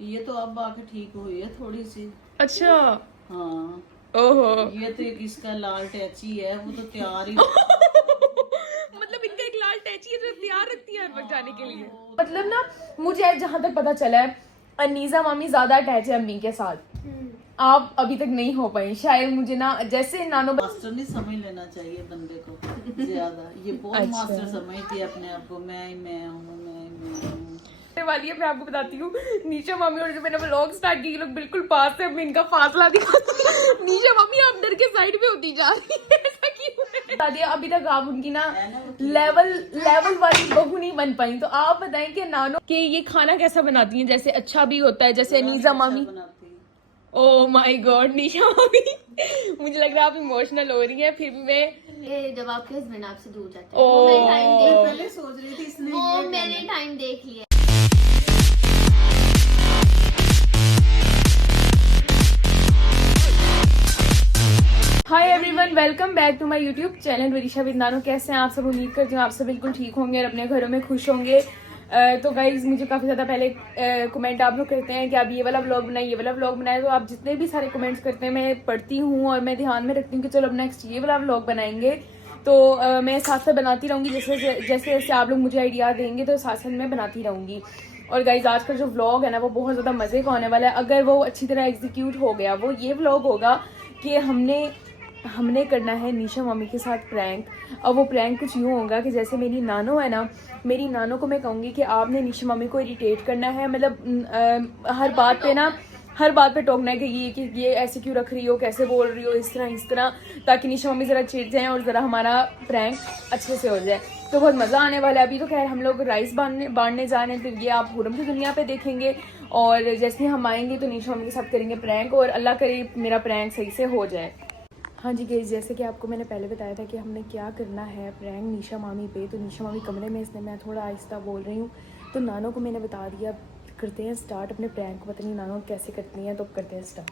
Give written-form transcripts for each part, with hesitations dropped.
ये तो अब आके ठीक हुई है थोड़ी सी। अच्छा। हाँ। ओहो। ये तो एक इसका लाल टैची है, वो तो तैयार ही मतलब इनका एक लाल टैची है जो तैयार रखती है हर वक्त जाने के लिए। मतलब ना मुझे जहाँ तक पता चला है अनीसा मामी ज्यादा अटैच है अम्मी के साथ। आप अभी तक नहीं हो पाई शायद। मुझे ना जैसे नानो मास्टर नहीं समझ लेना चाहिए बंदे को ज्यादा। ये बहुत अच्छा। मास्टर समझती है अपने आप को, मैं हूँ। वाली है। मैं आपको बताती हूँ नीशा मामी और जो मैंने व्लॉग स्टार्ट की लोग बिल्कुल पास है। मैं इनका फासला दिखाती। नीशा मामी आप डर के साइड पे होती जा रही है, ऐसा क्यों है? दादी अभी तक आप उनकी ना लेवल वाली बहू नहीं बन पाई। तो आप बताएं कि नानो कि ये खाना कैसा बनाती हैं, जैसे अच्छा भी होता है जैसे अनीसा मामी। ओह माय गॉड निशा मामी मुझे लग रहा है आप इमोशनल हो रही हैं। फिर भी मैं जब आपके हस्बैंड आपसे दूर जाते हैं वो मैंने टाइम देख पहले सोच रही थी इसने वो मैंने टाइम देख लिया। Hi everyone, welcome back to my YouTube channel Varisha with Nano. कैसे हैं आप सब? उम्मीद करती हूँ आप सब बिल्कुल ठीक होंगे और अपने घरों में खुश होंगे। तो गाइज मुझे काफ़ी ज़्यादा पहले कमेंट आप लोग करते हैं कि आप ये वाला व्लॉग बनाए, ये वाला व्लॉग बनाए। तो आप जितने भी सारे कमेंट्स करते हैं मैं पढ़ती हूँ और मैं ध्यान में रखती हूँ कि चलो अब नेक्स्ट ये वाला व्लॉग बनाएंगे। तो मैं साथ साथ बनाती रहूँगी, जैसे जैसे आप लोग मुझे आइडिया देंगे तो साथ साथ मैं बनाती रहूँगी। और गाइज आज का जो व्लॉग है ना वो बहुत ज़्यादा मज़े का होने वाला है। अगर वो अच्छी तरह एग्जीक्यूट हो गया वो ये व्लॉग होगा कि हमने करना है निशा मम्मी के साथ प्रैंक। और वो प्रैंक कुछ यूँ होगा कि जैसे मेरी नानो है ना, मेरी नानो को मैं कहूँगी कि आपने निशा मम्मी को इरिटेट करना है। मतलब हर बात पे टोकना है कि ये ऐसे क्यों रख रही हो, कैसे बोल रही हो, इस तरह, ताकि निशा मम्मी ज़रा चिढ़ जाएँ और ज़रा हमारा प्रैंक अच्छे से हो जाए। तो बहुत मज़ा आने वाला है। अभी तो खैर हम लोग राइस बांटने जा रहे हैं, तो ये आप हुरम की दुनिया पे देखेंगे। और जैसे ही हम आएंगे तो निशा मम्मी के साथ करेंगे प्रैंक, और अल्लाह करे मेरा प्रैंक सही से हो जाए। हाँ जी गाइस, जैसे कि आपको मैंने पहले बताया था कि हमने क्या करना है प्रैंक निशा मामी पे। तो निशा मामी कमरे में, इसलिए मैं थोड़ा आहिस्ता बोल रही हूँ। तो नानो को मैंने बता दिया, करते हैं स्टार्ट अपने प्रैंक को। पता नहीं नानो कैसे करती हैं, तो अब करते हैं स्टार्ट।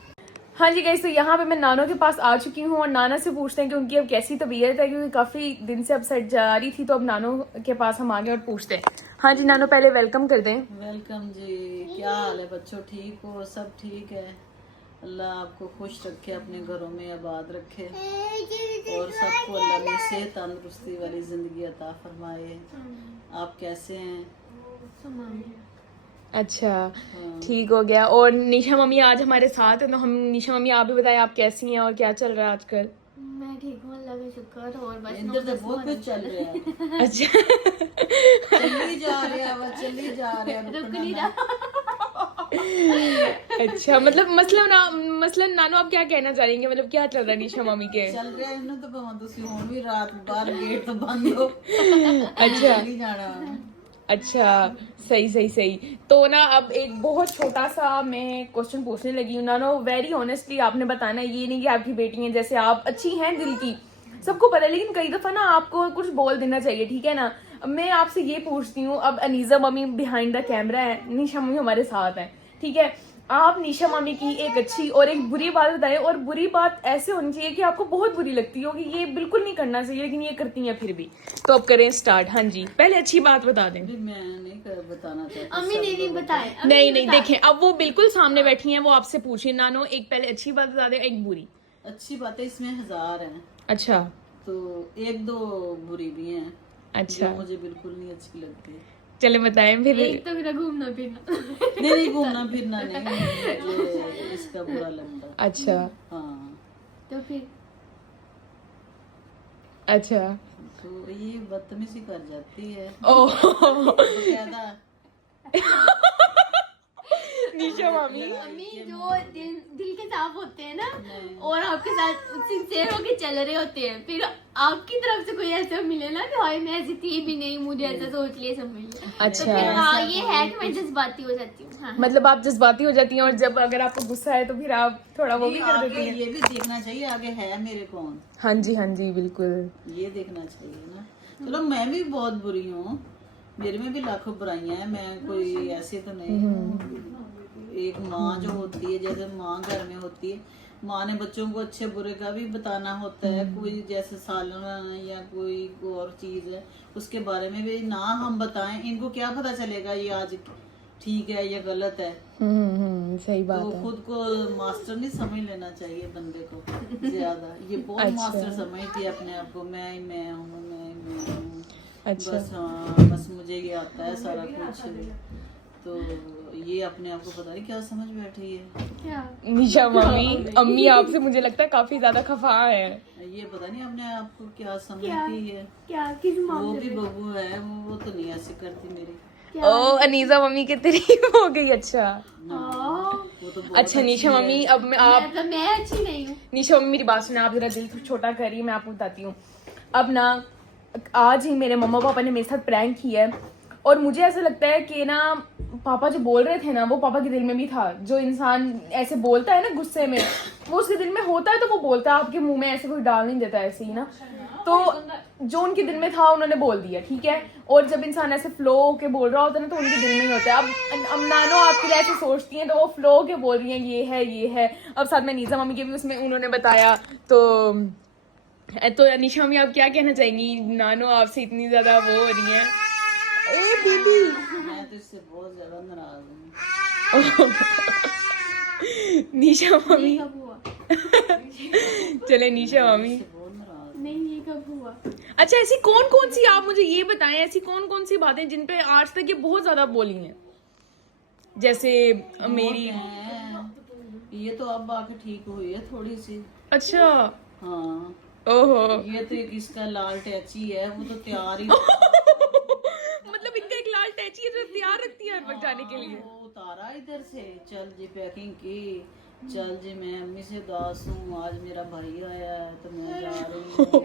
हाँ जी गाइस, तो यहाँ पे मैं नानो के पास आ चुकी हूँ और नाना से पूछते हैं कि उनकी अब कैसी तबीयत है, क्योंकि काफ़ी दिन से अब सेट जा रही थी। तो अब नानो के पास हम आ गए और पूछते हैं। हाँ जी नानो, पहले वेलकम कर दें। वेलकम जी। क्या हाल है बच्चों? ठीक हो? सब ठीक है। अल्लाह आपको खुश रखे, अपने घरों में आबाद रखे और सबको अल्लाह ने सेहत तंदुरुस्ती वाली जिंदगी अता फरमाए। आप कैसे हैं? अच्छा ठीक हो गया। और निशा मम्मी आज हमारे साथ है, तो हम निशा मम्मी आप भी बताएं आप कैसी हैं और क्या चल रहा है आजकल? मैं ठीक हूँ अल्लाह का शुक्र। और बस इधर तो बहुत कुछ चल रहा है। अच्छा चली जा रहा है रुक नहीं रहा। अच्छा, मतलब मसलन नानो आप क्या कहना चाहेंगे? मतलब क्या चल रहा है निशा मम्मी के? चल रहा है इन्होंने तो भाव तुसी हुण भी रात बाहर गेट तो बंद हो। अच्छा नहीं जाना। अच्छा, सही। तो ना अब एक बहुत छोटा सा मैं क्वेश्चन पूछने लगी हूँ नानो। वेरी ऑनेस्टली आपने बताना, ये नहीं कि आपकी बेटी है, जैसे आप अच्छी हैं दिल की, सबको पता है, लेकिन कई दफा ना आपको कुछ बोल देना चाहिए, ठीक है ना? अब मैं आपसे ये पूछती हूँ, अब Anisa mummy behind the camera है, निशा मम्मी हमारे साथ है, ठीक है? आप निशा मम्मी की एक अच्छी और एक बुरी बात बताएं। और बुरी बात ऐसे होनी चाहिए कि आपको बहुत बुरी लगती हो कि ये बिल्कुल नहीं करना चाहिए, लेकिन ये करती हैं फिर भी। तो अब करें स्टार्ट। हाँ जी, पहले अच्छी बात बता दें। मैं नहीं बताना चाहती। अम्मी ने नहीं बताया। नहीं देखें, अब वो बिल्कुल सामने बैठी हैं, वो आपसे पूछे नानो एक पहले अच्छी बात बता दें, एक बुरी। अच्छी बातें इसमें 1000 हैं। अच्छा, तो एक दो बुरी भी हैं। अच्छा, जो मुझे बिल्कुल नहीं अच्छी लगती। चले बताएं फिर। एक तो मेरा घूमना फिरना। नहीं घूमना फिरना नहीं, मुझे इसका बुरा लगता है। अच्छा हाँ तो फिर अच्छा, तो ये बदतमीजी कर जाती है। ओह ज्यादा निशा मामी अम्मी जो दिल के साफ होते हैं ना और आपके साथ सिंसियर होके चल रहे होते हैं, फिर आपकी तरफ से कोई ऐसा मिले ना कि हाय मैं ऐसी थी भी नहीं, मुझे ऐसा सोच लिया सब मिल लिया। अच्छा। तो फिर हाँ ये है कि मैं जज्बाती हो जाती हूँ। हाँ। मतलब आप जज्बाती हो जाती हैं, और जब अगर आपको गुस्सा है तो फिर आप थोड़ा वो भी कर आगे देती हैं। ये भी देखना चाहिए आगे है मेरे कौन। हाँ जी बिल्कुल, ये देखना चाहिए ना। चलो मैं भी बहुत बुरी हूँ, मेरे में भी लाखों बुराइयां हैं, मैं कोई ऐसे तो नहीं। एक माँ जो होती है, जैसे माँ घर में होती है, माँ ने बच्चों को अच्छे बुरे का भी बताना होता है। कोई जैसे सालन या कोई और चीज है उसके बारे में भी ना हम बताएं, इनको क्या पता चलेगा ये आज ठीक है या गलत है। सही बात तो है। खुद को मास्टर नहीं समझ लेना चाहिए बंदे को ज्यादा। ये बहुत मास्टर समझती है अपने आप को, मैं ही मैं हूँ, मैं ही मैं हूँ। अच्छा। बस हाँ, बस मुझे ये आता है सारा कुछ। तो ये अपने आप को पता नहीं क्या समझ बैठी है। क्या निशा मम्मी, अम्मी आपसे मुझे लगता है काफी ज्यादा खफा है। ये पता नहीं अपने आप को क्या समझती है। क्या किस वो मामले भी में? बहू है, वो तो नहीं ऐसी करती मेरी। क्या? ओ अनीसा मम्मी की तारीफ हो गई। अच्छा वो तो बहुत अच्छा निशा अच्छी मम्मी, है। अब आप मतलब मैं अच्छी नहीं हूँ। निशा मम्मी मेरी बात सुने, आप जरा दिल छोटा करिए, मैं आपको बताती हूँ। अब ना आज ही मेरे मम्मा पापा ने मेरे साथ प्रैंक किया है, और मुझे ऐसा लगता है कि ना पापा जो बोल रहे थे ना वो पापा के दिल में भी था। जो इंसान ऐसे बोलता है ना गुस्से में, वो उसके दिल में होता है तो वो बोलता है, आपके मुंह में ऐसे कोई डाल नहीं देता ऐसे ही ना। तो जो उनके दिल में था उन्होंने बोल दिया, ठीक है। और जब इंसान ऐसे फ्लो के बोल रहा होता है ना तो उनके दिल में ही होता है। अब नानो आपके लिए ऐसे सोचती हैं तो वो फ्लो के बोल रही हैं ये है ये है। अब साथ में नीसा मम्मी के भी उसमें उन्होंने बताया। तो अनीशा मम्मी आप क्या कहना चाहेंगी, नानो आपसे इतनी ज्यादा वो हो रही हैं? ओ दीदी मैं तो इससे बहुत ज्यादा नाराज हूँ। निशा मम्मी ये कब हुआ? चले निशा मम्मी, इससे बहुत नाराज हूँ। नहीं, ये कब हुआ? अच्छा ऐसी कौन कौन सी, आप मुझे ये बताएं, ऐसी कौन कौन सी बातें जिन पे आज तक ये बहुत ज्यादा बोली हैं? जैसे मेरी हैं। ये तो अब आके ठीक हुई है थोड़ी सी। अच्छा हाँ, ओहो ये तो एक इसका लाल टैची है, वो तो तैयार ही मतलब इनका एक लाल टैची है जो तैयार रखती है हर वक्त जाने के लिए। वो उतारा इधर से, चल जी पैकिंग की, चल जी मैं अम्मी से उदास हूँ, आज मेरा भाई आया है तो मैं जा रही हूँ।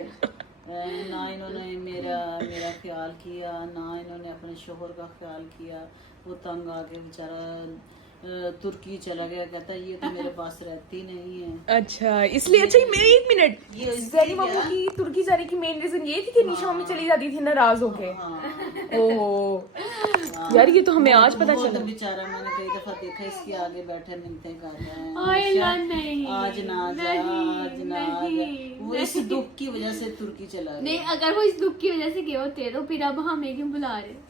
ना इन्होंने मेरा ख्याल किया, ना इन्होंने अपने शोहर का ख्याल किया। वो तंग आके बेचारा तुर्की चला गया, कहता ये तो मेरे पास रहती नहीं है। अच्छा इसलिए, अच्छा मैं एक मिनट, ये जैनी मम्मी की तुर्की जाने की मेन रीजन ये थी कि निशा मम्मी चली जाती थी नाराज होके। हाँ, ओहो यार ये तो हमें आज पता वो चला। तो बेचारा मैंने कई दफा देखा इसके आगे बैठे मिलते कर रहे हैं। ओए निशा, नहीं, आज ना जा, आज ना जा। नहीं, वो इस दुख की वजह से तुर्की चला गया। नहीं, अगर वो इस दुख की वजह से गए होते तो फिर अब हमें क्यों बुला रहे?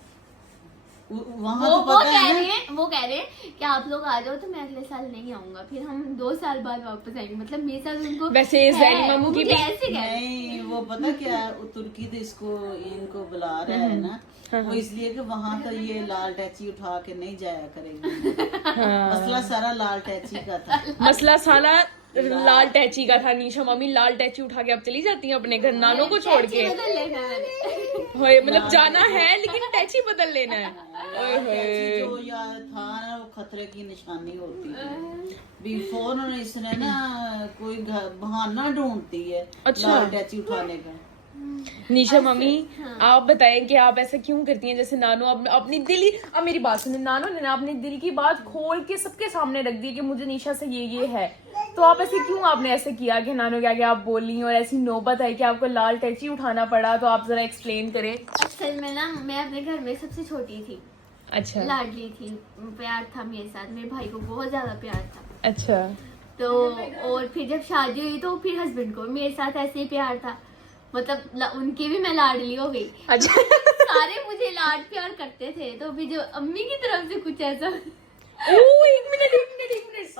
वहाँ तो पता है ना। वो कह रहे हैं कि आप लोग आ जाओ तो मैं अगले साल नहीं आऊंगा, फिर हम 2 साल बाद वापस आएंगे। मतलब मेरे साथ उनको वैसे जैनी मामू की भी ऐसे कह रहे हैं। नहीं, वो पता क्या है, वो तुर्की तो इनको बुला रहा है ना, वो इसलिए कि वहाँ तो ये लाल टैची उठा के नहीं जाया करेंगे। मसला सारा लाल टैची का था। मसला साला लाल टैची का था। निशा मम्मी लाल टैची उठा के अब चली जाती हैं अपने घर नानों को छोड़ के। बदल लेना मैंने। होए मतलब जाना है लेकिन टैची बदल लेना है। ओए लाल होए टैची जो यार था ना, वो खतरे की निशानी होती है। बिफोर इसने ना कोई बहाना ढूंढती है अच्छा। लाल टैची उठाने का। निशा मम्मी आप बताएं कि आप ऐसा क्यों करती हैं? जैसे नानो अपनी दिल ही, अब मेरी बात सुनिए, नानो ने ना अपनी दिल की बात खोल के सबके सामने रख दी कि मुझे निशा से ये है। तो आप ऐसे क्यों, आपने ऐसे किया कि नानो क्या क्या आप बोली और ऐसी नौबत है कि आपको लाल टैची उठाना पड़ा? तो आप जरा एक्सप्लेन करें। असल में ना मैं अपने घर में सबसे छोटी थी, अच्छा लाडली थी, प्यार था मेरे साथ, मेरे भाई को बहुत ज्यादा प्यार था। अच्छा तो और फिर जब शादी हुई तो फिर हस्बैंड को मेरे साथ ऐसे ही प्यार था। मतलब उनकी भी मैं लाडली हो गई। अच्छा सारे मुझे लाड प्यार करते थे। तो फिर जो अम्मी की तरफ से कुछ ऐसा, एक मिनट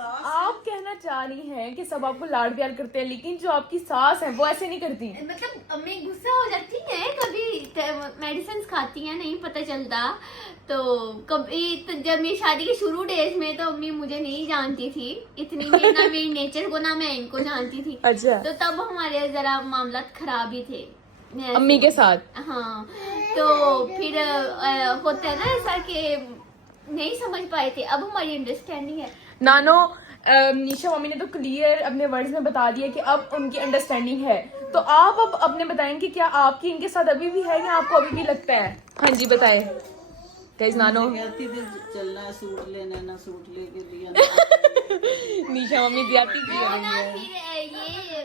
आप कहना चाह रही हैं कि सब आपको लाड प्यार करते हैं लेकिन जो आपकी सास है वो ऐसे नहीं करती? मतलब अम्मी गुस्सा हो जाती है कभी, मेडिसिन खाती है नहीं पता चलता। तो कभी तो जब मेरी शादी के शुरू डेज में तो अम्मी मुझे नहीं जानती थी इतनी, ना मेरी नेचर को ना मैं इनको जानती थी। अच्छा तो तब हमारे जरा मामला खराब ही थे अम्मी के साथ। हाँ, तो फिर होता है ना ऐसा कि नहीं समझ पाए थे। अब हमारी अंडरस्टैंडिंग है। नानो निशा मम्मी ने तो क्लियर अपने वर्ड्स में बता दिया कि अब उनकी अंडरस्टैंडिंग है। तो आप अब अपने बताएंगे क्या आपकी इनके साथ अभी भी है या आपको अभी भी लगता है? हाँ जी बताएं गाइस। नानो कहती थी चलना है सूट लेना है, ना सूट लेके दिया। निशा मम्मी दियाती की तो है। ना फिर ये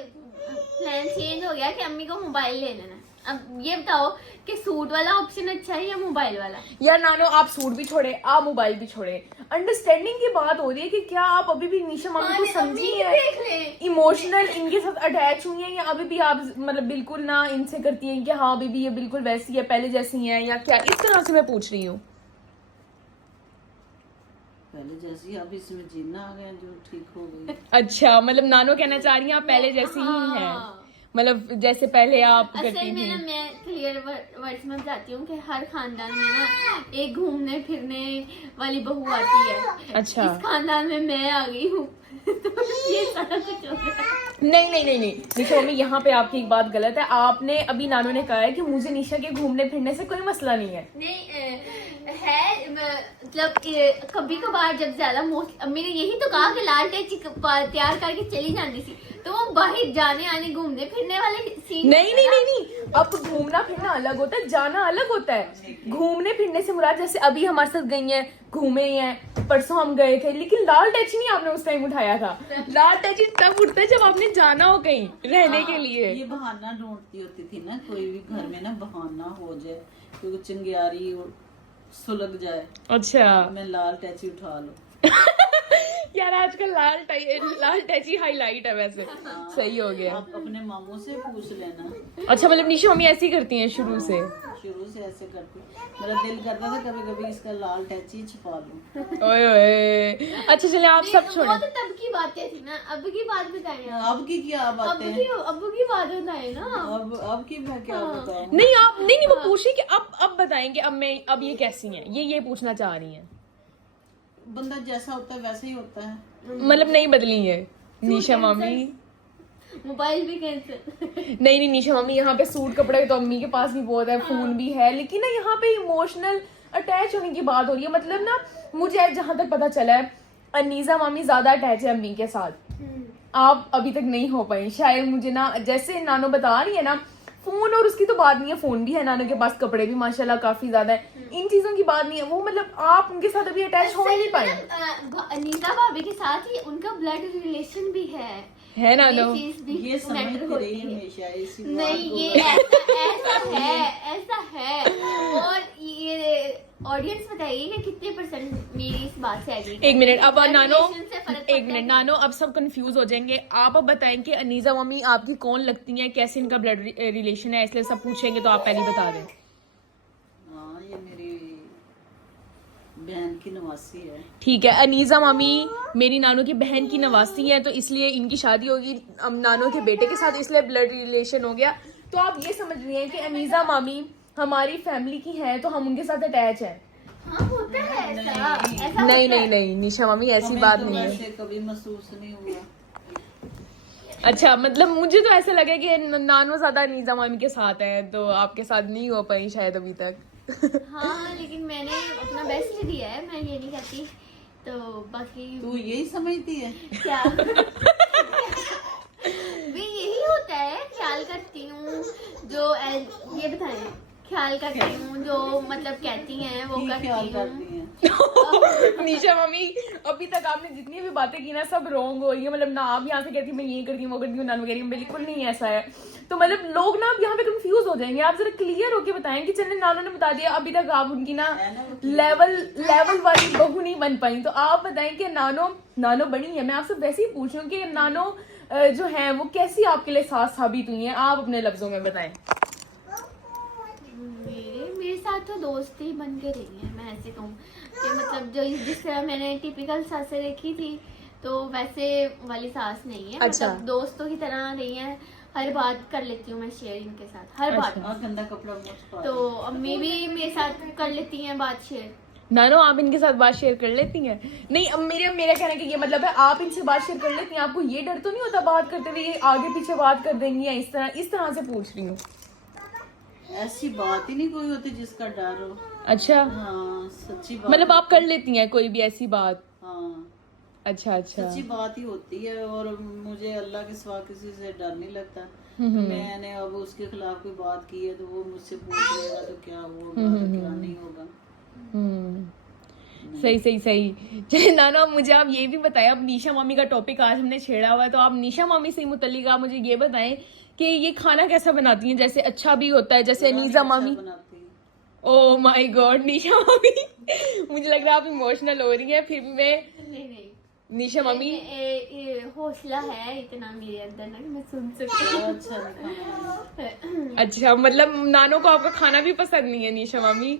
प्लान चेंज हो गया कि अम्मी को मोबाइल ले लेना। अब ये बताओ कि सूट वाला ऑप्शन अच्छा है या मोबाइल वाला? यार नानो आप सूट भी छोड़े, आप मोबाइल भी छोड़े, अंडरस्टैंडिंग की बात हो रही है कि क्या आप अभी भी निशा मम्मी को समझी है, इमोशनल इनके साथ अटैच हुई हैं, या अभी भी आप मतलब बिल्कुल ना इनसे करती हैं कि हाँ अभी भी ये बिल्कुल वैसी है पहले जैसी है, या क्या? इस तरह से मैं पूछ रही हूँ। पहले जैसी, अब इसमें जीना आ गया जो ठीक हो गई। अच्छा, मतलब नानो कहना चाह रही हैं आप पहले जैसी ही हैं, मतलब जैसे पहले आप असल करती में थी। ना मैं क्लियर वर्ड्स में बताती हूँ कि हर खानदान में ना एक घूमने फिरने वाली बहू आती है। अच्छा। इस खानदान में मैं आ गई हूँ तो ये सारा कुछ हो रहा है। नहीं निशा मम्मी, यहाँ पे आपकी एक बात गलत है। आपने अभी नानो ने कहा है कि मुझे निशा के घूमने फिरने से कोई मसला नहीं है। नहीं है, मतलब कभी कभार जब ज्यादा मैंने यही तो कहा कि लाल टेची तैयार करके चली जाती थी, तो वो बाहर जाने आने घूमने फिरने वाले सीन। नहीं, अब घूमना फिरना अलग होता है, जाना अलग होता है। घूमने फिरने से मुराद जैसे अभी हमारे साथ गई हैं, घूमे हैं, परसों हम गए थे, लेकिन लाल टैची नहीं आपने उस टाइम उठाया था। लाल टैची तब उठता है जब आपने जाना हो कहीं रहने के लिए। ये बहाना ढूंढती होती थी ना, कोई भी घर में ना बहाना हो जाए, क्योंकि चिंगारी सुलग जाए, अच्छा मैं लाल टैची उठा लो। यार आजकल लाल टैची हाईलाइट है वैसे। सही हो गया। आप अपने मामू से पूछ लेना। अच्छा, मतलब निशा मम्मी ऐसी करती हैं शुरू से? शुरू से ऐसे करती, मेरा दिल करता था कभी कभी इसका लाल टैची छुपा लूं। ओए अच्छा चले आप सब वो छोड़ो। तो तब की बातें थी ना, अब की बात बताएं। अब की क्या बातें हैं? अब की बात बताए ना। अब की मैं क्या बताऊं? नहीं आप नहीं वो पूछ रही कि अब बताएंगे अब ये कैसी हैं, ये पूछना चाह रही हैं। बंदा जैसा होता है वैसे ही होता है। मतलब नहीं बदली है निशा मम्मी? मोबाइल भी कैंसिल। नहीं निशा मम्मी, यहाँ पे सूट कपड़े तो अम्मी के पास भी बहुत है, फोन भी है, लेकिन ना यहाँ पे इमोशनल अटैच होने की बात हो रही है। मतलब ना मुझे जहां तक पता चला है अनीजा मामी ज्यादा अटैच है अम्मी के साथ, आप अभी तक नहीं हो पाई शायद। मुझे ना जैसे नानो बता रही है ना, फोन और उसकी तो बात नहीं है, फोन भी है नानो के पास, कपड़े भी माशाल्लाह काफी ज्यादा है, इन चीजों की बात नहीं है। वो मतलब आप उनके साथ अभी अटैच हो ही नहीं पाए। अनीता भाभी के साथ ही उनका ब्लड रिलेशन भी है ना नो? ये समझती रही हमेशा इसी बात नहीं, को। ये ऐसा है। और ये ऑडियंस बताइए कि कितने परसेंट मेरी इस बात से एग्री। एक मिनट अब नानो, से फर्क एक मिनट नानो, अब सब कंफ्यूज हो जाएंगे। आप अब बताएं कि अनीजा मम्मी आपकी कौन लगती हैं, कैसे इनका ब्लड रिलेशन है, इसलिए सब पूछेंगे तो आप पहले बता दें। हाँ, ये मेरी बहन की नवासी है। ठीक है, अनीजा मामी मेरी नानो की बहन की नवासी है, तो इसलिए इनकी शादी होगी नानो के बेटे के साथ, इसलिए ब्लड रिलेशन हो गया। तो आप ये समझ रही हैं कि अनीजा मामी हमारी फैमिली की है तो हम उनके साथ अटैच हैं। हाँ, होता है ऐसा नहीं निशा मामी ऐसी हमें बात तो नहीं है। वैसे कभी महसूस नहीं हुआ। अच्छा, मतलब मुझे तो ऐसा लगा कि नानो ज्यादा अनीजा मामी के साथ है, तो आपके साथ नहीं हो पाई शायद अभी तक। हाँ, लेकिन मैंने अपना बेस्ट दिया है, मैं ये नहीं कहती। तो बाकी तू यही समझती है? क्या भी यही होता है, ख्याल करती हूँ जो ये बताएं, ख्याल करती हूँ जो मतलब कहती हैं वो की ख्याल करती करती हूँ। है? निशा मम्मी अभी तक आपने जितनी भी बातें की ना सब रॉन्ग हो रही है। मतलब ना आप यहाँ से कहती मैं ये करती हूँ वो करती हूँ, नानो कह रही हूँ बिल्कुल नहीं ऐसा है। तो मतलब लोग ना अब यहाँ पे कंफ्यूज हो जाएंगे। आप जरा क्लियर होके बताएं कि चलिए नानो ने बता दिया अभी तक आप उनकी ना लेवल वाली बहू नहीं बन पाई, तो आप बताएं कि नानो बनी है। मैं आपसे वैसे ही पूछ रही हूँ कि नानो जो है वो कैसी आपके लिए साथ साबित हुई है, आप अपने लफ्जों में बताएं। मेरे साथ तो दोस्ती बन के रही है, मैं ऐसे कहूँ कि मतलब जो जिस तरह मैंने टिपिकल सासें देखी थी तो वैसे वाली सास नहीं है। अच्छा। मतलब दोस्तों की तरह नहीं है, हर बात कर लेती हूँ मैं शेयर इनके साथ, हर बात। और गंदा कपड़ा मत पा। तो अम्मी भी मेरे साथ कर लेती हैं बात शेयर। नानो आप इनके साथ बात शेयर कर लेती हैं? नहीं, अब मेरा कहने का ये मतलब है आप इनसे बात शेयर कर लेती हैं, आपको ये डर तो नहीं होता बात करते हुए ये आगे पीछे बात कर देंगी, या इस तरह से पूछ रही हूँ। ऐसी बात ही नहीं कोई होती जिसका डर हो। अच्छा, हाँ, सच्ची बात। मतलब आप कर लेती हैं कोई भी ऐसी बात? हाँ, अच्छा सच्ची बात ही होती है। और मुझे अल्लाह के सिवा किसी से डर नहीं लगता। मैंने अब उसके खिलाफ कोई बात की है तो वो मुझसे पूछ लेगा तो क्या होगा तो क्या नहीं होगा। सही। चलिए नानो अब मुझे आप ये भी बताएं, अब निशा मामी का टॉपिक आज हमने छेड़ा हुआ है, तो आप निशा मामी से मुतल्लिक आप मुझे ये बताएं कि ये खाना कैसा बनाती हैं, जैसे अच्छा भी होता है जैसे अनीजा मामी? ओह माय गॉड निशा मामी मुझे लग रहा है आप इमोशनल हो रही हैं। फिर भी मैं नहीं निशा मम्मी हौसला है इतना मेरे अंदर ना कि मैं सुन सकती हूँ। अच्छा लिखा अच्छा, मतलब नानो को आपका खाना भी पसंद नहीं है निशा मम्मी?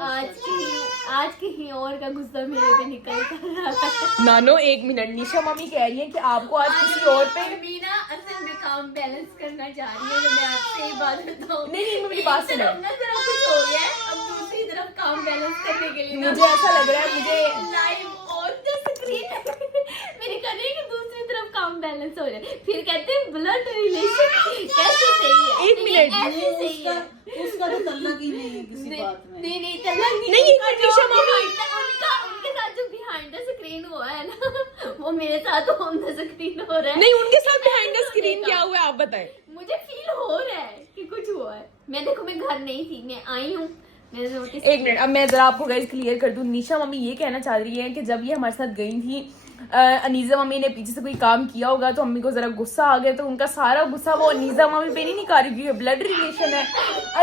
आज कहीं और का गुस्सा मेरे पे निकल कर रहा था। नानो 1 मिनट, निशा मम्मी कह रही है कि आपको आज किसी और पे मीना असल में काम बैलेंस करना चाह रही है, तो मैं आपसे एक बात बताऊं। नहीं, मेरी बात सुनो। ना जरा कुछ हो गया है, अब दूसरी तरफ काम बैलेंस करने के लिए मुझे ऐसा लग रहा है, मुझे लाइव ऑन द स्क्रीन मेरे कहने की दूसरी तरफ काम बैलेंस हो जाए, फिर कहते हैं ब्लड रिलेशन कैसे सही है। 1 मिनट, ऐसे सही है। उसका तो तल्लक ही नहीं है किसी बात में। नहीं तल्लक नहीं, एक मिनट, निशा मम्मी। उनके साथ जो बिहाइंड द स्क्रीन हुआ है ना, वो मेरे साथ ऑन द स्क्रीन हो रहा है। नहीं, उनके साथ बिहाइंड द स्क्रीन क्या हुआ है आप बताएं। मुझे फील हो रहा है कि कुछ हुआ है। मैं देखो, मैं घर नहीं थी, मैं आई हूँ। 1 मिनट, अब मैं जरा आपको गाइस क्लियर कर दूं। निशा मम्मी ये कहना चाह रही है कि जब ये हमारे साथ गई थी, अनीजा मम्मी ने पीछे से कोई काम किया होगा तो अम्मी को जरा गुस्सा आ गया, तो उनका सारा गुस्सा वो अनीजा मम्मी पे नहीं निकाल रही है, ब्लड रिलेशन है,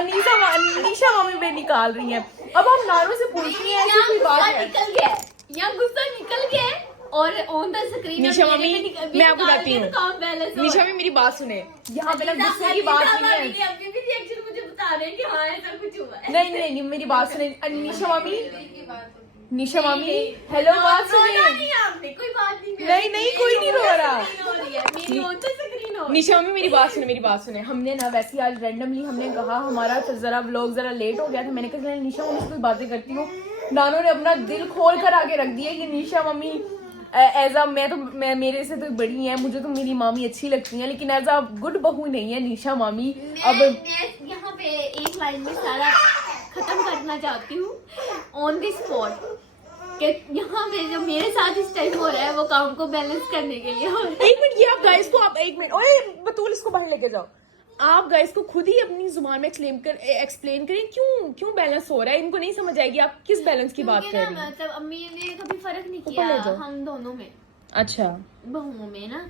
निशा मम्मी पे निकाल रही है। अब हम नानो से पूछ रही हैं ऐसी कोई बात है? निकल गया, यहाँ गुस्सा निकल गया और on the screen Nisha mummy मैं आपको बताती हूँ, निशा मम्मी मेरी बात सुने, यहाँ पे ना गुस्से की बात नहीं है। अभी भी रिएक्शन मुझे बता रहे हैं कि हाँ ऐसा कुछ हुआ है। नहीं, मेरी बात सुने निशा मम्मी हेलो, बात सुनिए। आपने कोई बात नहीं, नहीं कोई नहीं रो रहा। मेरी ऑन द स्क्रीन हो। निशा मम्मी मेरी बात सुने। हमने ना वैसे आज रैंडमली हमने कहा, हमारा जरा व्लॉग जरा लेट हो गया था, मैंने कहा निशा मम्मी से कोई बातें करती हूँ। नानो ने अपना दिल खोल कर आगे रख दिया कि निशा मम्मी एज अ मैं मेरे से तो बड़ी है, मुझे तो मेरी मामी अच्छी लगती है, लेकिन एज अ गुड बहू नहीं है निशा मामी। अब मैं यहाँ पे एक लाइन में सारा खत्म करना चाहती हूँ ऑन द स्पॉट, कि यहाँ पे जो मेरे साथ इस टाइम हो रहा है वो काम को बैलेंस करने के लिए हो रहा है। 1 मिनट, ये आप गाइस को आप 1 मिनट, ओए बतूल इसको बाहर लेके जाओ। आप गाइस को खुद ही अपनी जुबान में एक्सप्लेन करें क्यों बैलेंस हो रहा है। इनको नहीं समझ आएगी आप किस बैलेंस की बात कर रही हैं। मतलब अम्मी ने कभी फर्क नहीं ऊपर ले किया जाओ। हम दोनों में, अच्छा, बहुओं में ना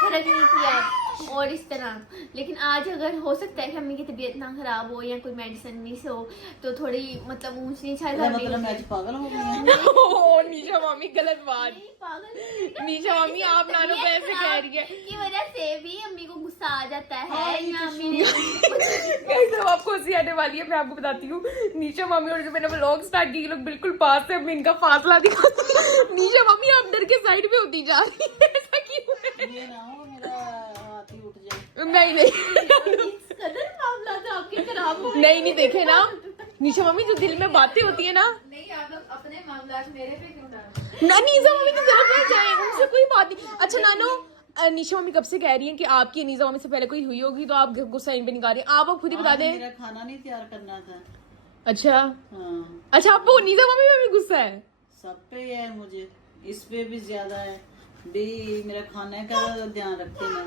फर्क नहीं किया और इस तरह। लेकिन आज अगर हो सकता है कि अम्मी की तबीयत ना खराब हो या कोई मेडिसिन मिस हो तो थोड़ी मतलब ऊंच नीच है घर मतलब मैं आज पागल हो गई हूँ। ओह निशा मामी गलत बात। पागल निशा मामी आप नानो को ऐसे कह रही है की वजह से भी अम्मी को गुस्सा आ जाता है या अम्मी ने गाइस अब आपको हंसी आने वाली है, मैं आपको बताती हूँ। निशा मामी और जो मैंने व्लॉग स्टार्ट की, ये लोग बिल्कुल पास से, अब इनका फासला दिखाती हूँ। निशा मामी आप डर के साइड पे होती जा रही है, ऐसा क्यों है? ये ना हो मेरा हाथ ही उठ जाए। नहीं कदर मामला तो आपके खराब हो नहीं देखे ना निशा मामी, जो दिल में बातें होती है ना, नहीं आप लोग अपने मामला मेरे पे क्यों डाल ना निशा मामी की तरफ नहीं जाए, उनसे कोई बात नहीं। अच्छा नानो, निशा मम्मी कब से कह रही है कि आपकी निशा मम्मी से पहले कोई हुई होगी तो आप गुस्सा इन पे निकाल रही हैं। आप खुद ही बता दें। मेरा खाना नहीं तैयार करना था। अच्छा हाँ, अच्छा, आपको निशा मम्मी में भी गुस्सा है? सब पे है, मुझे इस पे भी ज्यादा है। भी मेरा खाने का ध्यान रखते ना,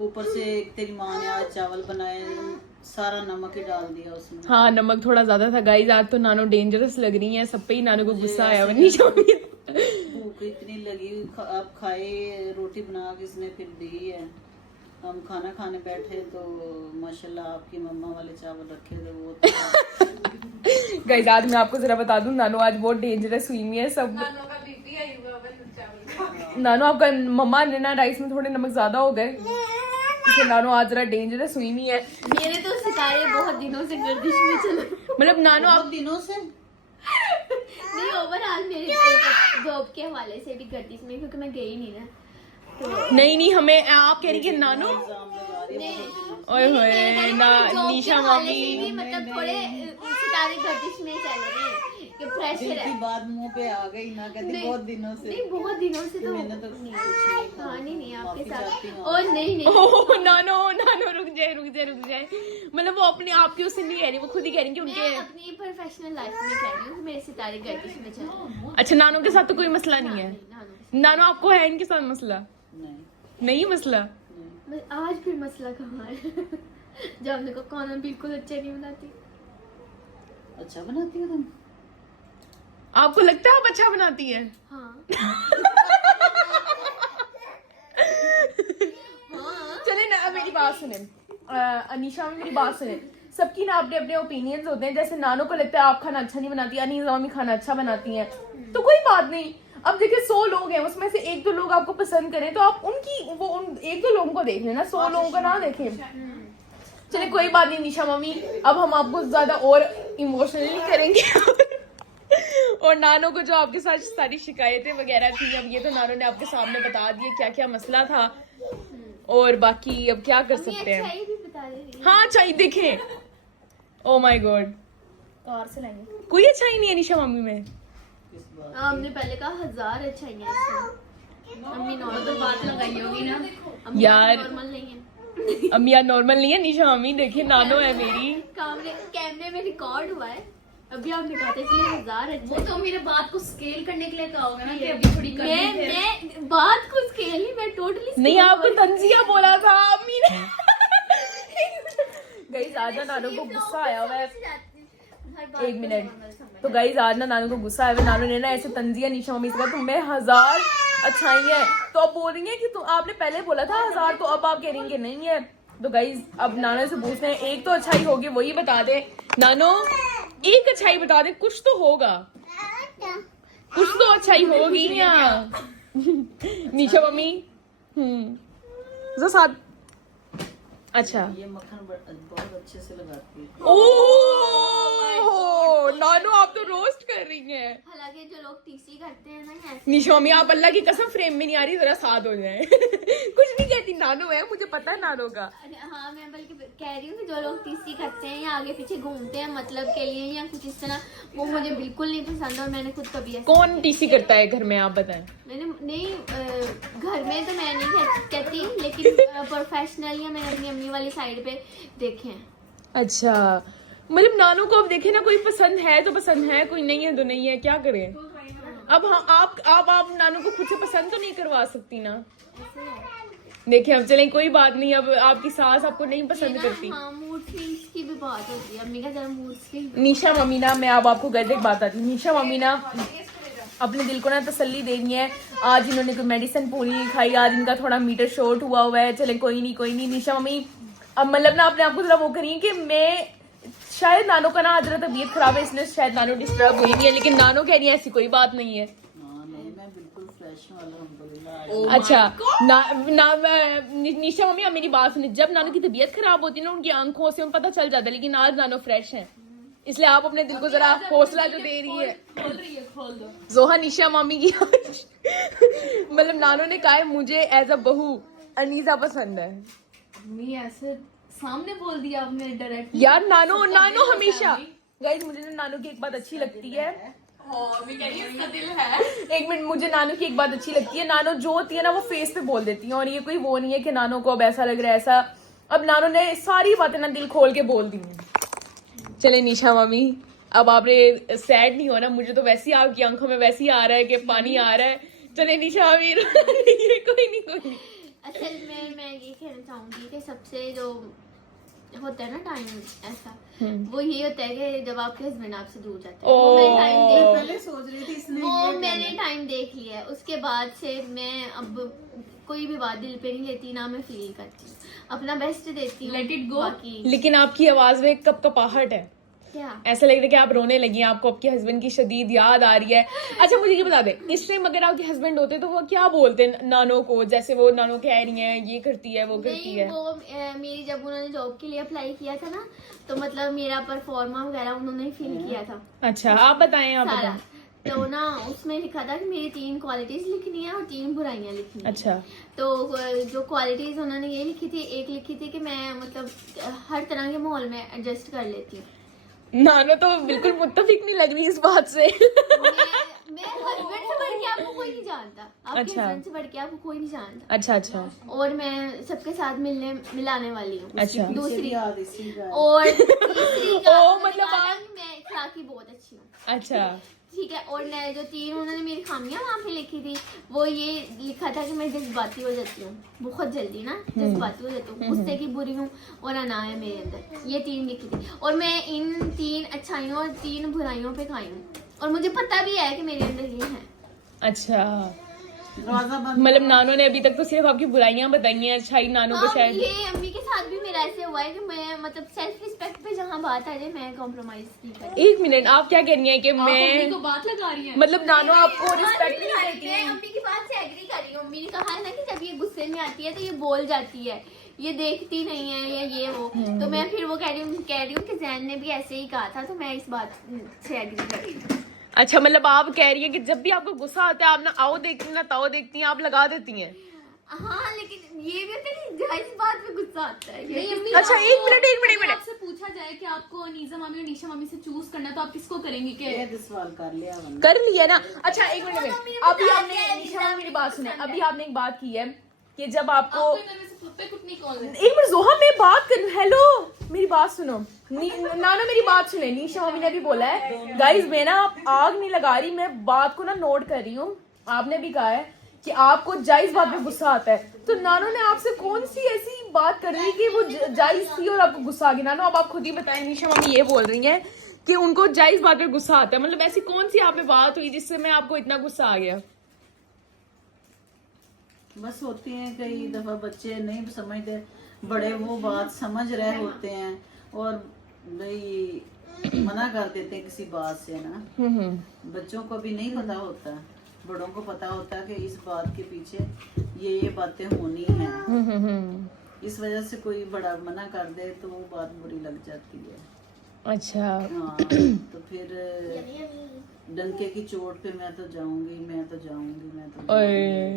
ऊपर से तेरी माँ ने आज चावल बनाए, सारा नमक ही डाल दिया उसमें। हाँ नमक थोड़ा ज्यादा था गाइस, आज तो नानो डेंजरस लग रही है, सब पे ही नानो को गुस्सा आया हुआ। निशा मम्मी भूख इतनी लगी, आप खाए, रोटी बना के इसने फिर दी है। हम खाना खाने बैठे तो माशाल्लाह आपकी मम्मा वाले चावल रखे थे वो तो गाइस आज मैं आपको जरा बता दूं, नानो आज बहुत डेंजरस हुई है। सब नानो आपका मम्मा ने ना राइस में थोड़े नमक ज्यादा हो गए, इसलिए नानो आज जरा डेंजरस हुई नहीं है। मेरे तो सितारे बहुत दिनों से गर्दिश में चले, मतलब नानो बहुत आप दिनों से नहीं ओवरऑल मेरे जॉब के हवाले से भी गर्दिश में, क्योंकि मैं गई नहीं ना तो नहीं हमें आप कह रही कि नानो इल्जाम लगा रही है बहुत दिनों से। ओए होए ना निशा मामी भी मतलब थोड़े सितारे गर्दिश में चल रहे हैं कि प्रेशर दिल है। की बात मुंह पे आ गई ना, कहती नहीं, बहुत दिनों से। नहीं बहुत दिनों से तो मैंने तो कुछ नहीं कहा। कहानी नहीं आपके माफी चाहती साथ हूँ और नहीं ओह नानो रुक जाए। मतलब वो अपने आप की उससे नहीं कह रही, वो खुद ही कह रही कि मैं उनके। अपनी प्रोफेशनल लाइफ में कह रही हूँ कि मेरे सितारे गर्दिश में चल रहे हैं। अच्छा नानो के साथ तो कोई मसला नहीं है? नानो आपको है इनके साथ मसला? नहीं मसला? बस आज फिर मसला कहाँ है? जब हमने को खाना बिल्कुल अच्छा नहीं बनाती। अच्छा बनाती हो तुम? आपको लगता है आप अच्छा बनाती है? हाँ चले ना, अब मेरी बात सुने, अनीशा में मेरी बात सुने। सबकी ना अपने अपने ओपिनियंस होते हैं। जैसे नानो को लगता है आप खाना अच्छा नहीं बनाती, अनीशा मम्मी खाना अच्छा बनाती हैं, तो कोई बात नहीं। अब देखिए 100 लोग हैं, उसमें से एक दो लोग आपको पसंद करें तो आप उन एक दो लोगों को देख लेना, 100 लोगों का ना देखें। चले कोई बात नहीं निशा मम्मी, अब हम आपको ज्यादा और इमोशनली करेंगे और नानो को जो आपके साथ सारी शिकायतें वगैरह थी, अब ये तो नानो ने आपके सामने बता दिए क्या क्या मसला था, और बाकी अब क्या कर सकते हैं। अच्छाई भी बता दे। हाँ चाहिए देखें, ओ माय गॉड कार से लेंगे, कोई अच्छाई नहीं है निशा मम्मी में। हमने पहले कहा 1000 अच्छाइयां इसमें। अम्मी नॉर्मल बात लगाई होगी ना, अम्मी यार। नॉर्मल नहीं है। अम्मी यार नॉर्मल नहीं है निशा मम्मी, देखिए नानो है मेरी। कैमरे में रिकॉर्ड हुआ है, अभी आपने कहा था इसमें 1000 अच्छा। वो तो मेरे बात को स्केल करने के लिए कहा होगा ना कि अभी थोड़ी कमी है। मैं बात को स्केल नहीं, मैं टोटली नहीं आपको तंजिया बोला था अम्मी ने। गाइस आज ना नानो को गुस्सा आया हुआ है, एक मिनट। तो गाइस आज ना नानो को गुस्सा आया हुआ है, नानो ने ना ऐसे तंजिया निशा मम्मी से कहा तुम्हें 1000 अच्छाई है, तो अब बोल रही है कि आपने पहले बोला था 1000, तो अब आप कह रही हैं नहीं है। तो गाइस अब नानो से पूछते हैं एक तो अच्छाई होगी वही बता दे। नानो एक अच्छाई बता दे, कुछ तो होगा, कुछ तो अच्छाई होगी यहाँ। निशा मम्मी साथ अच्छा ये मक्खन बहुत अच्छे से लगाती है। ओह नानो आप तो रोस्ट कर रही हैं। हालांकि जो लोग टीसी करते हैं ना ऐसे। निशा मम्मी आप अल्लाह की कसम फ्रेम में नहीं आ रही, जरा साथ हो जाए। कुछ नहीं कहती, नानो है मुझे पता है नानो का। हाँ मैं बल्कि कह रही हूँ कि जो लोग टीसी करते हैं या आगे पीछे घूमते हैं मतलब के लिए या कुछ इस तरह, वो मुझे बिल्कुल नहीं पसंद। और मैंने खुद कभी ऐसा कौन टीसी करता है घर में आप बताएं। मैंने नहीं घर में तो मैं नहीं कहती, लेकिन प्रोफेशनल या मैंने अपनी अम्मी वाली साइड पे देखे हैं। अच्छा मतलब नानो को अब देखे ना, कोई पसंद है तो पसंद है, कोई नहीं है तो नहीं है, क्या करें अब। हाँ आप नानो को खुद से पसंद तो नहीं करवा सकती ना। देखिए अब चलें कोई बात नहीं, अब आपकी सास आपको नहीं पसंद करती। हाँ मूड स्विंग्स की भी बात होती है, अम्मी का जरा मूड स्विंग। निशा मम्मी ना, मैं अब आपको गलत एक बात आती, निशा मम्मी ना अपने दिल को ना तसल्ली देनी है। आज इन्होंने कोई मेडिसिन पूरी नहीं खाई, आज इनका थोड़ा मीटर शॉर्ट हुआ है, चले कोई नहीं निशा मम्मी अब मतलब ना अपने आप को थोड़ा वो करिए कि मैं शायद नानो का ना आज तबीयत खराब है इसलिए शायद नानो डिस्टर्ब हुई नहीं है, लेकिन नानो कह रही है ऐसी कोई बात नहीं है। नहीं मैं बिल्कुल फ्रेश हूँ अल्हम्दुलिल्लाह। अच्छा निशा मम्मी अब मेरी बात सुनिए, जब नानो की तबीयत खराब होती है ना उनकी आंखों से पता चल जाता है, लेकिन आज नानो फ्रेश है, इसलिए आप अपने दिल को जरा हौसला जो दे रही है। खोल दो जोहा निशा मामी की मतलब नानो ने कहा है मुझे एज अ बहू अनीसा पसंद है। मम्मी ऐसे सामने बोल दिया आपने डायरेक्ट। यार नानो हमेशा गाइस मुझे ना नानो की एक बात अच्छी लगती है। इसका दिल है। एक मिनट, मुझे नानो की एक बात अच्छी लगती है, नानो जो होती है ना वो फेस पे बोल देती है, और ये कोई वो नहीं है कि नानो को अब ऐसा लग रहा है ऐसा। अब नानो ने सारी बातें ना दिल खोल के बोल दी। चले निशा मामी अब आपने सैड नहीं होना, मुझे तो वैसे ही आपकी आंखों में वैसे ही आ रहा है कि पानी आ रहा है। चले निशा मामी कोई नहीं। असल में मैं ये कहना चाहूंगी कि सबसे जो होता है ना टाइम ऐसा, वो ये होता है कि जब आपके हस्बैंड आपसे दूर जाते हैं। वो मैंने टाइम देख पहले सोच रही थी इसने वो मैंने टाइम देख लिया है, उसके बाद से मैं अब कोई भी बात दिल पे नहीं लेती, ना मैं फील करती हूँ, अपना बेस्ट देती हूँ। Let it go। बाकी लेकिन आपकी आवाज में कपकपाहट है, क्या ऐसा लग रहा है कि आप रोने लगी हैं, आपको आपके हस्बैंड की शदीद याद आ रही है। अच्छा मुझे ये बता दें, इस टाइम अगर आपके हस्बैंड होते तो वो क्या बोलते हैं नानो को, जैसे वो नानो कह रही हैं ये करती है वो करती नहीं है। वो मेरी जब उन्होंने जॉब के लिए अप्लाई किया था ना, तो मतलब मेरा परफॉर्मा वगैरह उन्होंने फील किया था अच्छा आप बताएं आप सारा। बताएं। तो ना उसमें लिखा था कि मेरी 3 क्वालिटीज लिखनी है और 3 बुराइयां लिखनी है। अच्छा तो जो क्वालिटीज उन्होंने ये लिखी थी, एक लिखी थी कि मैं मतलब हर तरह के माहौल में एडजस्ट कर लेती हूँ। नानो तो बिल्कुल मुत्तफिक नहीं लग रही इस बात से। मैं हस्बैंड से बढ़ के आपको कोई नहीं जानता, आपके अच्छा। हस्बैंड से बढ़ के आपको कोई नहीं जानता। अच्छा और मैं सबके साथ मिलाने वाली हूँ। अच्छा। दूसरी याद इसी का और तीसरी का ओ, उन्होंने मतलब कहा था आप- कि मैं इखलाकी बहुत अच्छी हूँ। अच्छा ठीक है। और मैं जो 3 उन्होंने मेरी खामियां वहाँ पे लिखी थी, वो ये लिखा था कि मैं जज्बाती हो जाती हूँ बहुत जल्दी ना, जज्बाती हो जाती हूँ, गुस्से की बुरी हूँ और अना है मेरे अंदर, ये 3 लिखी थी। और मैं इन 3 अच्छाइयों और 3 बुराइयों पे खाई हूँ, और मुझे पता भी है कि मेरे अंदर ये है। अच्छा दरवाजा बंद। मतलब नानो ने अभी तक तो सिर्फ आपकी बुराइयां बताई हैं, अच्छाई नानो को हाँ, शायद। ये अम्मी के साथ भी मेरा ऐसे हुआ है कि मैं मतलब सेल्फ रिस्पेक्ट पे जहाँ बात आ जाए मैं कॉम्प्रोमाइज नहीं करती। एक मिनट, आप क्या कह रही हैं कि आप मम्मी मैं को बात लगा रही है। मतलब नानो आपको रिस्पेक्ट नहीं मैं देती? अम्मी की बात से एग्री कर रही हूँ। अम्मी ने कहा है ना कि जब ये गुस्से में आती है तो ये बोल जाती है, ये देखती नहीं है या ये वो। तो मैं फिर वो कह रही हूँ कि जैन ने भी ऐसे ही कहा था, तो मैं इस बात से एग्री कर रही हूँ। अच्छा, मतलब आप कह रही हैं कि जब भी आपको गुस्सा आता है आप ना आओ देखती ना ताओ देखती हैं, आप लगा देती हैं। हाँ, लेकिन ये भी होता है कि जायज बात में गुस्सा आता है। नहीं, अम्मी, अच्छा, आपको- एक मिनट। आपसे पूछा जाए कि आपको नीजा मामी और निशा मामी से चूज करना है तो आप किसको करेंगी? कि ये तो सवाल कर लिया वरना। कर लिया ना। अच्छा, एक मिनट मम्मी ने अभी बताया आपने है, निशा मामी मेरी बात सुने, पसंद है। अभी आपने एक बात की है कि जब आपको आपको इनमें से फप्पे कुटनी कौन है? एक मिनट जोहा, मैं बात करूं। हेलो, मेरी बात सुनो। नाना मेरी बात सुने, निशा मामी ने भी बोला है। गाइस, मैं ना आग नहीं लगा रही, मैं बात को ना नोट कर रही हूँ। आपने भी कहा है कि आपको जायज बात में गुस्सा आता है, तो नानो ने आपसे कौन सी ऐसी बात कर रही कि वो जायज थी और आपको गुस्सा आ गया? नानो, अब आप खुद ही बताएं। निशा मामी ये बोल रही हैं कि उनको जायज बात में गुस्सा आता है, मतलब ऐसी कौन सी आप में बात हुई जिससे मैं आपको इतना गुस्सा आ गया? बस होती हैं कई दफा बच्चे नहीं समझते, बड़े वो बात समझ रहे होते हैं और भाई मना कर देते हैं किसी बात से ना। बच्चों को भी नहीं पता होता, बड़ों को पता होता है कि इस बात के पीछे ये बातें होनी है। इस वजह से कोई बड़ा मना कर दे तो वो बात बुरी लग जाती है। अच्छा, हाँ, तो फिर डंके की चोट पे मैं तो जाऊंगी। और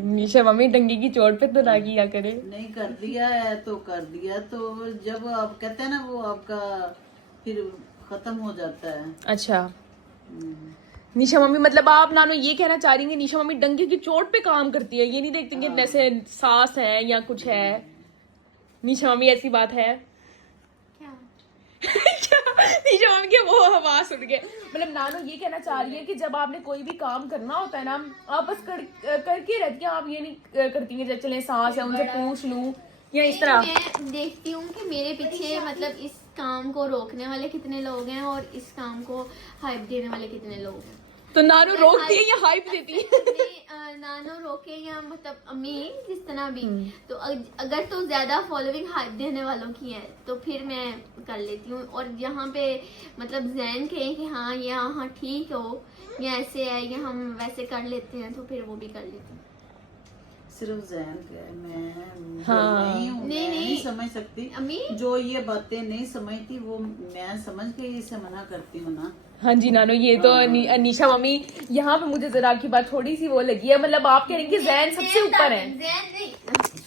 निशा मम्मी डंगी की चोट पे तो ना किया करे। नहीं कर दिया है तो कर दिया, तो जब आप कहते हैं ना वो आपका फिर खत्म हो जाता है। अच्छा, निशा मम्मी मतलब आप नानो ये कहना चाह रही हैं कि निशा मम्मी डंगे की चोट पे काम करती है, ये नहीं देखती कि जैसे सास है या कुछ है? निशा मम्मी ऐसी बात है? क्या? निशा मम्मी के वो आवाज सुन के मतलब नानो ये कहना चाह रही है कि जब आपने कोई भी काम करना होता है ना, आप बस करके रहती हैं, आप ये नहीं करती हैं जब चले सास है उनसे पूछ लूं या इस तरह। मैं देखती हूँ कि मेरे पीछे मतलब इस काम को रोकने वाले कितने लोग हैं और इस काम को हाइप देने वाले कितने लोग हैं। तो नानो रोकती है या हाइप देती है? नानो रोके या मतलब अम्मी जिस तरह भी, तो अगर तो ज्यादा फॉलोइंग हाइप देने वालों की है तो फिर मैं कर लेती हूँ। और यहाँ पे मतलब जैन कहे कि हाँ ये हाँ ठीक हो या ऐसे है या हम वैसे कर लेते हैं तो फिर वो भी कर लेती हूँ। सिर्फ जैन का है, मैं हाँ। नहीं हूँ, मैं नहीं समझ सकती। अम्मी जो ये बातें नहीं समझती वो मैं समझ के इसे मना करती हूँ ना। हाँ जी नानो, ये तो निशा मम्मी यहाँ पे मुझे जरा आपकी बात थोड़ी सी वो लगी है, मतलब आप कह रही हैं कि जैन सबसे ऊपर है। जैन नहीं,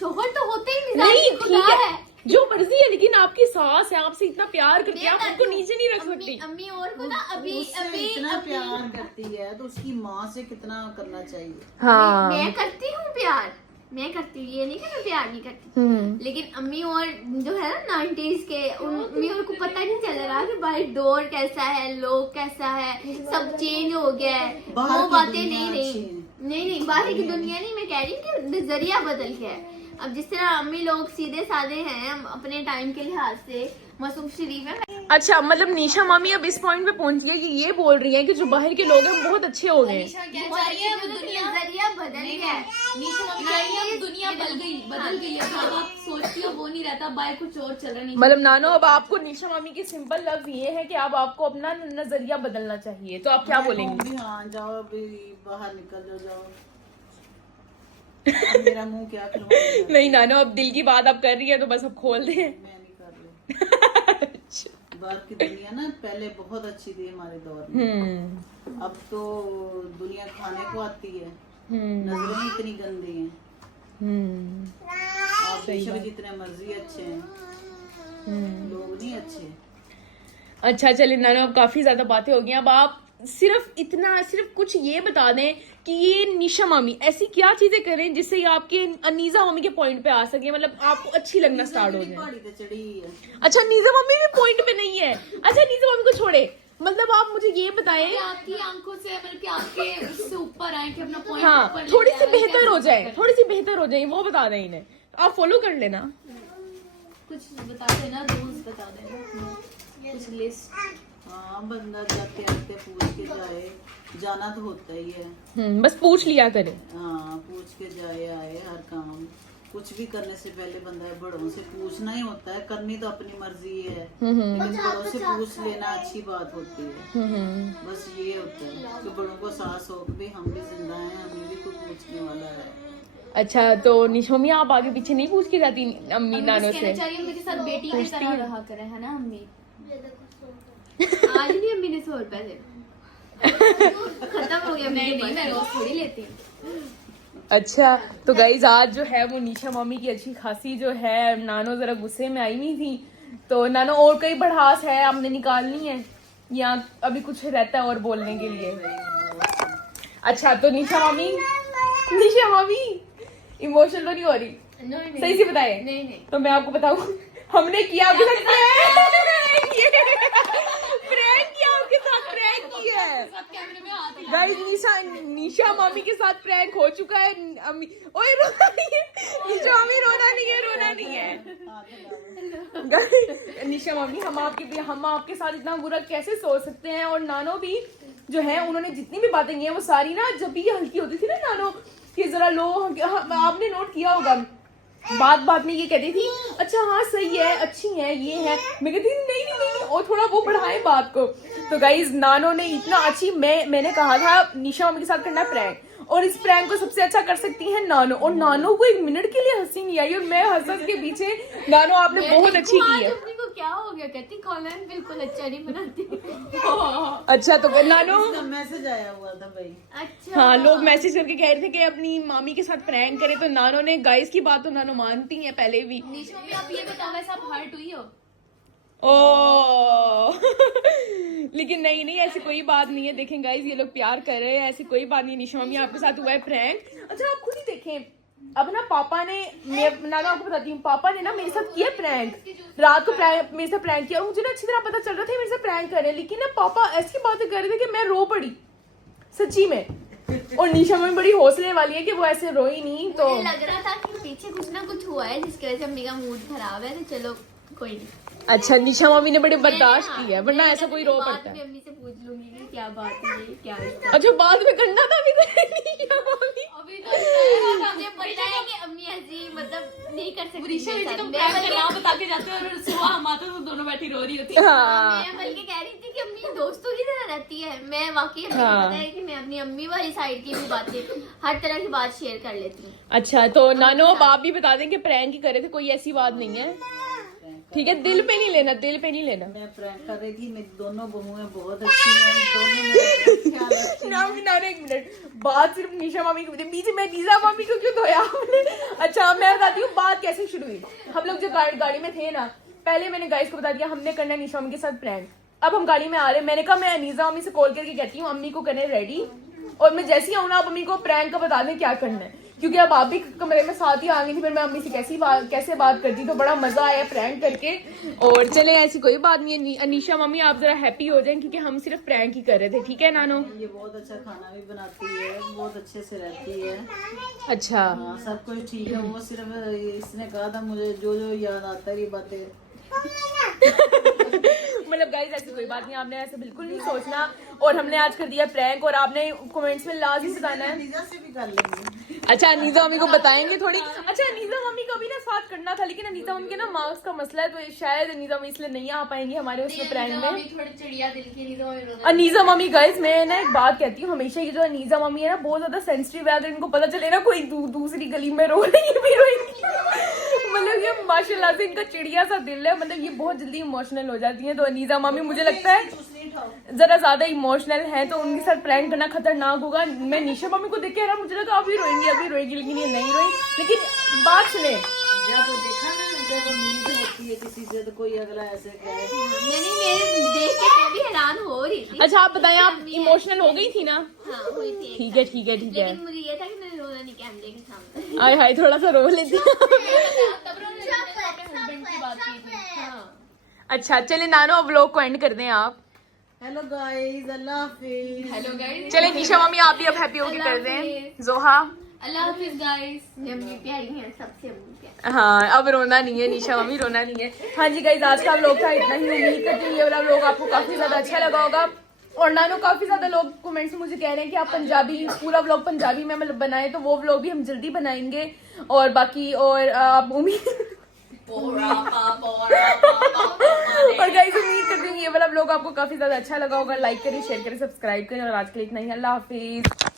शोहर तो होते ही नहीं मिजाज ठीक है, जो मर्जी है, लेकिन आपकी सास है, आपसे इतना प्यार करती है, आप मैं उनको नीचे नहीं रख सकती। अम्मी और को ना अभी उससे अभी इतना प्यार करती है तो उसकी माँ से कितना करना चाहिए। हाँ, मैं करती हूँ प्यार, मैं करती हूँ, ये नहीं कि मैं प्यार नहीं करती। लेकिन अम्मी और जो है ना 90s के उन अम्मी और को पता नहीं चल रहा कि भाई डोर कैसा है, लोग कैसा है, सब चेंज हो गया है। बाहर वो की बातें दुनिया नहीं अच्छी रही। है। नहीं बाहर की दुनिया नहीं, मैं कह रही हूँ कि नजरिया बदल गया है। अब जिस तरह अम्मी लोग सीधे साधे हैं अपने टाइम के लिहाज से, मासूम शरीफ है। अच्छा, मतलब निशा मामी अब इस पॉइंट पे पहुंची है कि ये बोल रही है कि जो बाहर के लोग हैं बहुत अच्छे हो गए। निशा क्या चाह रही है? वो दुनिया नजरिया बदल गया है। निशा मामी कह रही है अब दुनिया बदल गई है, जो आप सोचती हो वो नहीं रहता, बाय कुछ और चल रहा है। मतलब नानो, अब आपको निशा मामी के सिंपल लफ्ज ये है कि अब आपको अपना नजरिया बदलना चाहिए, तो आप क्या बोलेंगे? भी हाँ जाओ अभी बाहर निकल जाओ। अब मेरा मुंह क्या खुलवाएगा? नहीं नानो, अब दिल की बात आप कर रही है तो बस अब खोल दें। मैं नहीं कर रही। बाहर की दुनिया ना पहले बहुत अच्छी थी हमारे दौर में, अब तो दुनिया खाने को आती है, नजरें इतनी गंदी हैं। आप बेशक जितने मर्जी अच्छे हैं, लोग नहीं अच्छे। अच्छा चलिए नानो, अब काफी ज्यादा बातें हो गई, अब आप सिर्फ कुछ ये बता दें कि ये निशा मामी ऐसी क्या चीजें करें जिससे ये आपके अनीजा मामी के पॉइंट पे आ सके, मतलब आपको अच्छी लगना स्टार्ट हो जाए। पहाड़ी पे चढ़ी है। अच्छा, नीजा मामी भी पॉइंट पे नहीं है। अच्छा, नीजा मामी को छोड़े, मतलब आप मुझे ये बताएं। कि आपकी आंखों से मतलब कि आपके उससे ऊपर आए कि अपना पॉइंट हाँ, ऊपर थोड़ी लेके सी आए, बेहतर हो जाए, थोड़ी सी बेहतर हो जाए, वो बता दें इन्हें। आप फॉलो कर लेना। कुछ बता देना, रूल्स बता देना, कुछ लिस्ट। हाँ बंदा जाते आते पूछ के जाए, जाना तो होता ही है। बस पूछ लिया करे। हाँ पूछ के जाए आए, हर काम कुछ भी करने से पहले बंदा बड़ों से पूछना ही होता है। करनी तो अपनी मर्जी है, लेकिन बड़ों से पूछ लेना अच्छी बात होती है। बस ये होता है कि बड़ों को साहस हो कि भाई हम भी जिंदा हैं, हमें भी कोई पूछने वाला है। अच्छा तो निशा मम्मी आप आगे पीछे नहीं पूछ के जाती अम्मी नानों से? कहना चाहिए मेरे साथ बेटी की तरह रहा करे, है ना अम्मी? आज नहीं अम्मी ने 100 रुपए दे खत्म हो गया। नहीं मैं रोज थोड़ी लेती हूँ। अच्छा तो गाइज आज जो है वो निशा मम्मी की अच्छी खासी जो है, नानो जरा गुस्से में आई नहीं थी तो नानो और कोई बढ़ास है आपने निकालनी है या अभी कुछ रहता है और बोलने के लिए? अच्छा तो निशा मम्मी इमोशनल तो नहीं हो रही? नहीं सही से बताए। नहीं तो मैं आपको बताऊं हमने किया आपके साथ प्रैंक किया आपके साथ प्रैंक किया है कैमरे में हाथ गाइस। निशा मम्मी के साथ प्रैंक हो चुका है। अम्मी ओए रोना नहीं है निशा मम्मी, रोना नहीं है गाइस। निशा मम्मी हम आपके साथ इतना बुरा कैसे सोच सकते हैं? और नानो भी जो है उन्होंने जितनी भी बातें की हैं वो सारी ना जब भी ये हल्की होती थी ना नानो कि जरा लो, आपने नोट किया होगा बात में ये कहती थी अच्छा हाँ सही है अच्छी है ये है, मैं कहती थी नहीं और थोड़ा वो बढ़ाए बात को। तो गाइज नानो ने इतना अच्छी मैंने कहा था निशा मम्मी के साथ करना है प्रैंक, और इस प्रैंक को सबसे अच्छा कर सकती है नानो, और नानो को 1 मिनट के लिए हंसी नहीं आई और मैं हंस के पीछे नानो आपने बहुत अच्छी की है। अपनी को क्या हो गया? कहती खाना बिल्कुल अच्छा नहीं बनाती। अच्छा तो नानो मैसेज आया हुआ था भाई। अच्छा हाँ लोग मैसेज करके कह रहे थे कि अपनी मामी के साथ प्रैंक करे, तो नानो ने गाइस की बात तो नानो मानती है पहले भी। निशा मम्मी आप ये बताओ वैसे आप हर्ट हुई हो? ओ लेकिन नहीं ऐसी कोई बात नहीं है। देखें गाइस ये लोग प्यार कर रहे हैं, ऐसी कोई बात नहीं। निशा मम्मी आपके साथ हुआ है प्रैंक। अच्छा आप खुद ही देखें अब ना पापा ने, नानो आपको बताती हूँ, पापा ने ना मेरे साथ किया प्रैंक, रात को मेरे साथ प्रैंक किया और मुझे ना अच्छी तरह पता चल रहा था मेरे साथ प्रैंक कर रहे हैं, लेकिन ना पापा ऐसी बातें कर रहे थे कि मैं रो पड़ी सच्ची में। और निशा मम्मी बड़ी हौसले वाली है कि वो ऐसे रोई नहीं। तो मुझे लग रहा था कि पीछे कुछ ना कुछ हुआ है जिसकी वजह से अम्मी का मूड खराब है, तो चलो कोई नहीं। अच्छा निशा मम्मी ने बड़े बर्दाश्त की है, वरना ऐसा कोई रो पड़ता है। अम्मी से पूछ लूंगी कि क्या बात है ये क्या है। अच्छा बाद में करना था अभी निशा मम्मी अभी तो मुझे पता है कि अम्मी ऐसी मतलब नहीं कर सकती। ऋषा मेरे जी साथ। तुम मैं प्रैंक का बल्कि- नाम बता के जाते हो और सुबह हम आते तो दोनों बैठी रो रही होती। हाँ मैं बल्कि कह रही थी कि अम्मी दोस्तों की तरह रहती है। मैं वाकई मुझे हाँ। पता है कि मैं अपनी अम्मी वाली साइड की भी बातें हर तरह की बात शेयर कर लेती हूँ। अच्छा तो नानो अब आप भी बता दें कि प्रैंक ही करे थे, कोई ऐसी बात नहीं है ठीक है? दिल पे नहीं लेना मैं प्रैंक कर रही थी, मेरी दोनों बहुएं बहुत अच्छी हैं, दोनों मेरा ख्याल रखती हैं। नानो 1 मिनट बात सिर्फ निशा मामी को बीच में निशा मामी को क्यों धोया आपने? अच्छा मैं बताती हूँ बात कैसे शुरू हुई। हम लोग जो गाड़ी में थे ना, पहले मैंने गाइस को बता दिया हमने करना है निशा मामी के साथ प्रैंक। अब हम गाड़ी में आ रहे हैं, मैंने कहा मैं अनीजा मम्मी से कॉल करके कहती हूँ अम्मी को करने रेडी, और मैं जैसे ही आऊँ ना आप अम्मी को प्रैंक का बता दें क्या करना है, क्योंकि अब आप भी कमरे में साथ ही आ गई थी। फिर मैं अम्मी से कैसे बात करती, तो बड़ा मजा आया प्रैंक करके। और चले ऐसी कोई बात नहीं है अनीशा मम्मी आप जरा हैप्पी हो जाएं क्योंकि हम सिर्फ प्रैंक ही कर रहे थे, ठीक है नानो? ये बहुत अच्छा खाना भी बनाती है, बहुत अच्छे से रहती है। अच्छा हाँ सब कुछ ठीक है, वो सिर्फ इसने कहा था मुझे जो याद आता है ये बातें। मतलब गाइस ऐसी कोई बात नहीं, आपने ऐसे बिल्कुल नहीं सोचना। और हमने आज कर दिया प्रैंक और आपने कमेंट्स में लाजमी बताना है। अनीजा से भी कर लेंगे। अच्छा अनीजा मम्मी को बताएंगे थोड़ी। अच्छा अनीजा मम्मी का भी ना साथ करना था, लेकिन अनीजा मम्मी के ना मार्क्स का मसला है, तो शायद अनीजा मम्मी इसलिए नहीं आ पाएंगी हमारे उसमें प्रैंक में। थोड़ी चिड़िया दिल की नहीं तो अनीजा मम्मी गाइस मैं ना एक बात कहती हूँ हमेशा, ये जो अनीजा मम्मी है ना बहुत ज्यादा सेंसिटिव है। अगर इनको पता चले ना कोई दूसरी गली में रो रही है भी रोएंगी। मतलब ये माशाल्लाह से इनका चिड़िया सा दिल है, मतलब ये बहुत जल्दी इमोशनल हो जाती है। तो अनीजा मम्मी मुझे लगता है जरा ज्यादा इमोशनल है, तो उनके साथ प्रैंक करना खतरनाक होगा। मैं निशा मम्मी को देख के रहा मुझे लगा अभी रोएंगी, लेकिन ये नहीं रोई। लेकिन बात सुने, जब देखा ना जब उम्मीद होती है किसी से तो कोई अगला ऐसे कहे। मैंने मेरे देख के मैं भी हैरान हो रही थी। अच्छा आप बताएं आप इमोशनल हो गई थी ना? हाँ हुई थी। ठीक है लेकिन मुझे ये था कि मैंने रोना नहीं कैमरे के सामने। आय हाय थोड़ा सा रो लेती। तब अपने हस्बैंड की बात की थी। हाँ अच्छा चले नानो अब व्लॉग को एंड कर दें आप। हेलो गाइस, अल्लाह हाफिज। हेलो गाइस, चले निशा मम्मी आप भी अब हैप्पी होके कर दें। जोहा अल्लाह हाफिज गाइस। अम्मी प्यारी है सबसे अम्मी प्यारी। हाँ अब रोना नहीं है निशा मम्मी, रोना नहीं है। हाँ जी गाइज, आज का व्लॉग था इतना ही। उम्मीद करती हूँ ये वाला व्लॉग आपको काफी ज्यादा अच्छा लगा होगा। और नानो काफी ज्यादा लोग कमेंट्स में मुझे कह रहे हैं कि आप पंजाबी पूरा व्लॉग पंजाबी में मतलब बनाए, तो वो व्लॉग भी हम जल्दी बनाएंगे। और बाकी और आप उम्मीद और गाइस उम्मीद करती हूँ ये वाला व्लॉग आपको काफी ज्यादा अच्छा लगा होगा। लाइक करें, शेयर करें, सब्सक्राइब करें। और आज के लिए इतना ही। अल्लाह हाफिज।